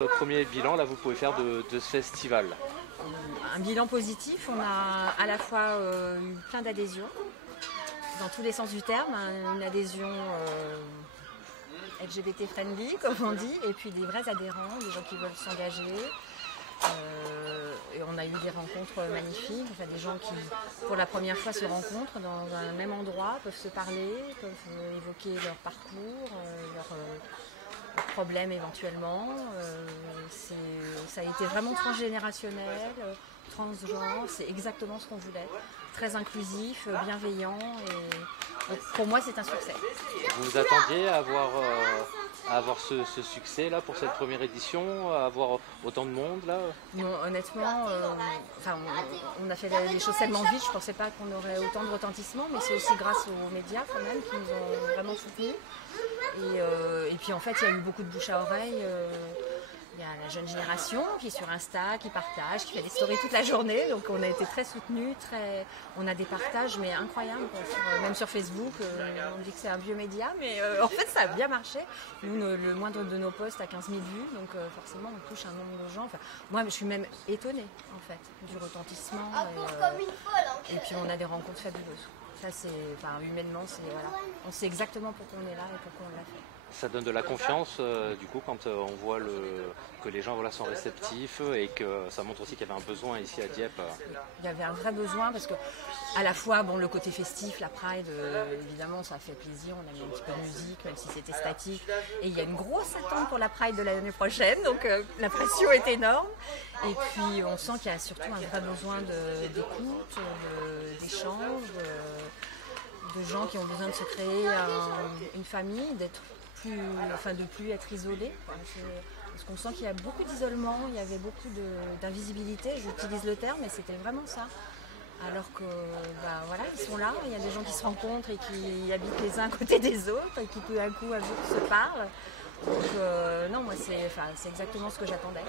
Le premier bilan, là, vous pouvez faire de ce festival. Un bilan positif, on a à la fois eu plein d'adhésions, dans tous les sens du terme, hein, une adhésion LGBT friendly, comme on dit, et puis des vrais adhérents, des gens qui veulent s'engager. Et on a eu des rencontres magnifiques, enfin, des gens qui, pour la première fois, se rencontrent dans un même endroit, peuvent se parler, peuvent évoquer leur parcours, leurs problèmes éventuellement. Ça a été vraiment transgénérationnel, transgenre, c'est exactement ce qu'on voulait. Très inclusif, bienveillant, et donc, pour moi c'est un succès. Vous vous attendiez à avoir ce succès-là pour cette première édition, à avoir autant de monde là? Non, honnêtement, on a fait les choses tellement vite, je ne pensais pas qu'on aurait autant de retentissement, mais c'est aussi grâce aux médias quand même qui nous ont vraiment soutenus. Et puis en fait, il y a eu beaucoup de bouche à oreille. Il y a la jeune génération qui est sur Insta, qui partage, qui fait des stories toute la journée. Donc on a été très soutenus, on a des partages mais incroyables. Même sur Facebook, on dit que c'est un vieux média, mais en fait ça a bien marché. Nous, le moindre de nos posts a 15 000 vues, donc forcément on touche un nombre de gens. Enfin, moi je suis même étonnée en fait du retentissement. Et puis on a des rencontres fabuleuses. Ça c'est, humainement, voilà. On sait exactement pourquoi on est là et pourquoi on l'a fait. Ça donne de la confiance du coup quand on voit que les gens sont réceptifs et que ça montre aussi qu'il y avait un besoin ici à Dieppe. Il y avait un vrai besoin parce que à la fois le côté festif, la Pride, évidemment ça fait plaisir, on a mis un petit peu de musique même si c'était statique, et il y a une grosse attente pour la Pride de l'année prochaine, donc la pression est énorme, et puis on sent qu'il y a surtout un vrai besoin d'écoute, d'échange, de gens qui ont besoin de se créer une famille, de plus être isolés. Parce qu'on sent qu'il y a beaucoup d'isolement, il y avait beaucoup d'invisibilité, j'utilise le terme, mais c'était vraiment ça. Alors que, voilà, ils sont là, il y a des gens qui se rencontrent et qui habitent les uns à côté des autres, et qui tout d'un coup un jour se parlent. Donc non, moi c'est exactement ce que j'attendais.